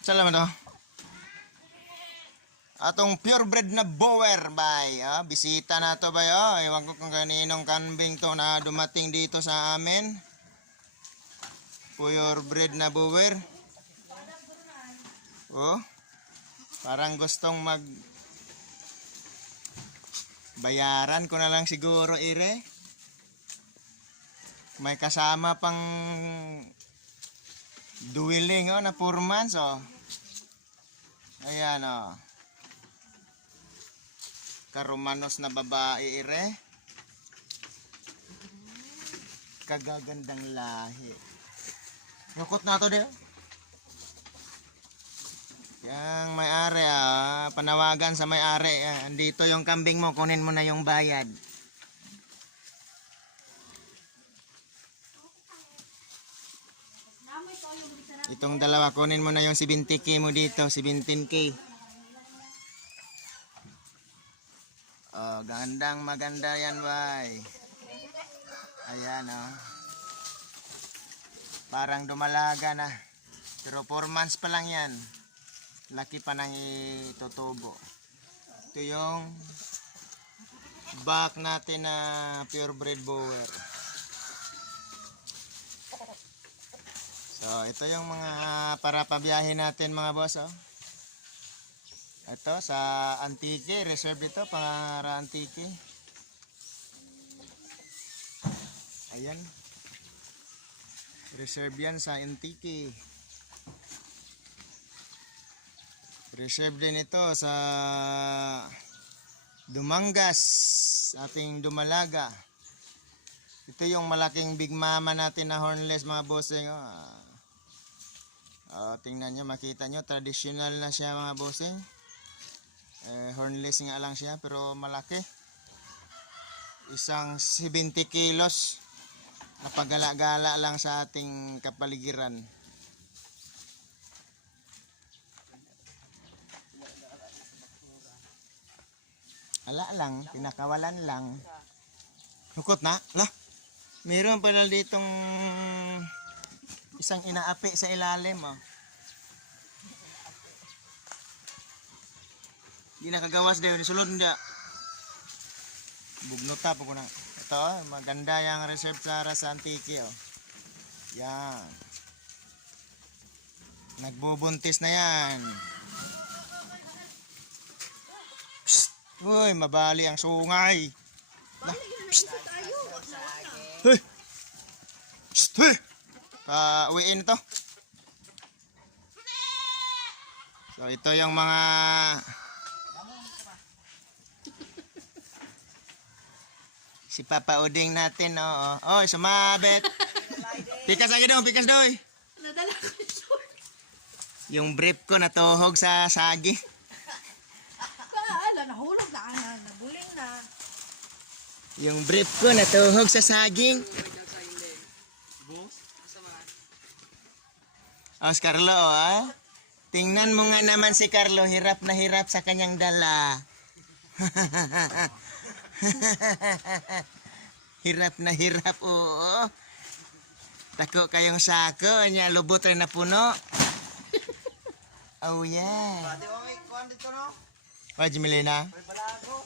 Salamat to. Atong purebred na Boer bay. Bisita na to bay. Ewan ko kung kaninong kambing to na dumating dito sa amin. Purebred na Boer. Parang gustong bayaran ko na lang siguro ire. May kasama pang duwiling na 4 months Ayan Karumanos na babae ire. Kagagandang lahi. Lukot na to de. Yang may-ari panawagan sa may-ari. Andito yung kambing mo, kunin mo na yung bayad. Itong dalawa, kunin mo na yung 70k mo dito, 17k. Gandang maganda yan, bay. Ayan, Parang dumalaga na. Pero 4 months pa lang yan. Laki pa nang itutubo. Ito yung back natin na purebred Boer. So, ito yung mga para pabiyahe natin mga boss. Ito sa Antique, reserve ito para Antique. Ayan. Reserve yan sa Antique. Reserve din ito sa Dumangas, ating Dumalaga. Ito yung malaking big mama natin na hornless mga bossing. Tingnan nyo, makita nyo, traditional na siya mga bossing. Hornless nga lang siya pero malaki. Isang 70 kilos. Napagala-gala lang sa ating kapaligiran. Ala lang, pinakawalan lang. Lukot na, mayroon pala ditong isang inaapi sa ilalim. Hindi nakagawas daw, nisulod na. Bugnota po ko na. Ito, maganda yung reserve sa Antique. Yan. Nagbubuntis na yan. Uy, mabali ang sungay. Hey. Hey. Pauwiin ito. So ito yung mga si Papa Uding natin sumabit. Pikas lagi dong, pikas doy. Nadala ko yung brief ko natuhog sa sagi. Nahulog na, nabuling na. Yung brief ko natuhog sa saging. Carlo, tingnan mo nga naman si Carlo, hirap na hirap sa kanyang dala. Hirap na hirap, Tako kayong sako, niya lubot rin na puno. Oh yeah. Pati mo may kuhan dito no? Jimilena. May balago.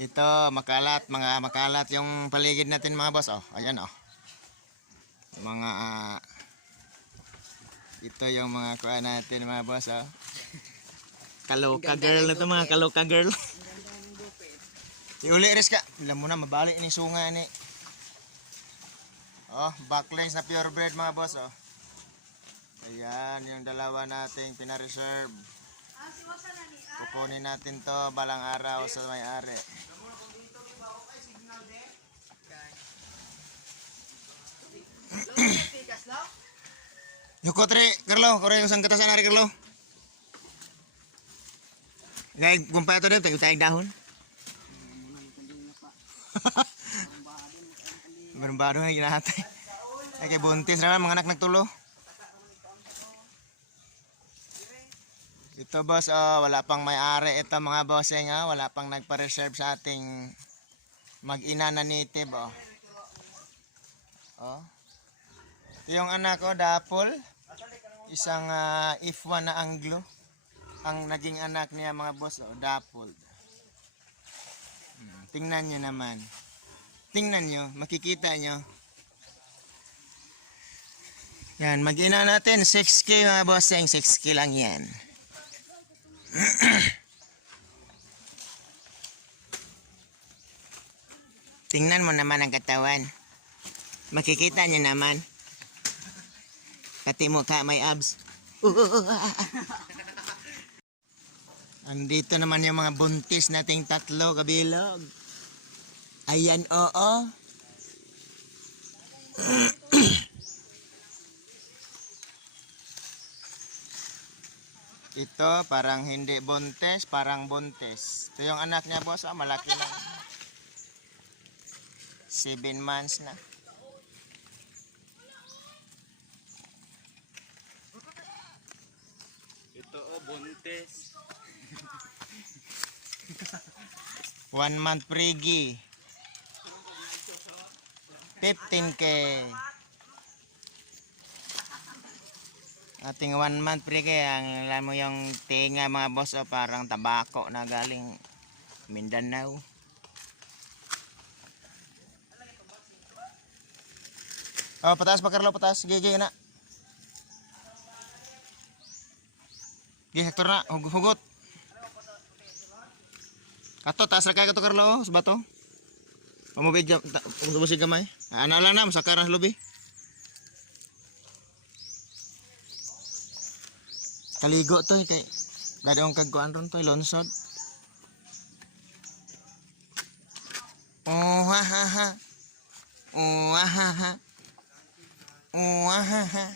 Ito, makalat yung paligid natin mga boss. Ayan Mga ito yung mga kuha natin mga boss. Kaloka girl na to, mga kaloka girl. Iuli res ka. Alam mo na, mabalik ni sunga ni. Backlines na purebred mga boss. Ayan, yung dalawa nating pina-reserve. Kukunin natin to balang araw sa may-ari. Yukot rin, Carlo. Kore yung sangkatasan na rin, Carlo. Gaya, gumpay ito din. Tayo dahon. Berbado na ginahatay. Ay, kay buntis naman, mga anak nagtulo. Ito boss, wala pang may-ari ito mga bossing, wala pang nagpa-reserve sa ating mag-ina na native. Ito yung anak ko, Dapol. Isang F1 na Anglo. Ang naging anak niya mga boss, Dapol. Tingnan nyo naman. Tingnan nyo, makikita nyo. Yan, mag-ina natin. 6K mga bossing, 6K lang yan. Tingnan mo naman ang katawan. Makikita nyo naman. Pati mukha may abs. Andito naman yung mga buntis nating tatlo kabilog. Ayan, oo. Ito parang hindi buntis, parang buntis. Ito yung anak niya boss, malaki na. 7 months na. Ito buntis. 1 month pregi. 15K. Ating 1 month pregi, ang alam mo yung tinga mga boss, parang tabako na galing Mindanao. Oh, patas pa Carlo, patas. Gigi na. Gigi, hektor na. Hugot. Kato, taas na kaya kato Carlo, sa bato. Pamubig jam, usubusig gamay. Ano lang na, masakar na lubi. Kaligo to, kay dadong kagkuan ron to, lonsod. Oh, ha, ha, ha. Oh, ha, ha, ha. Oh, ha, ha.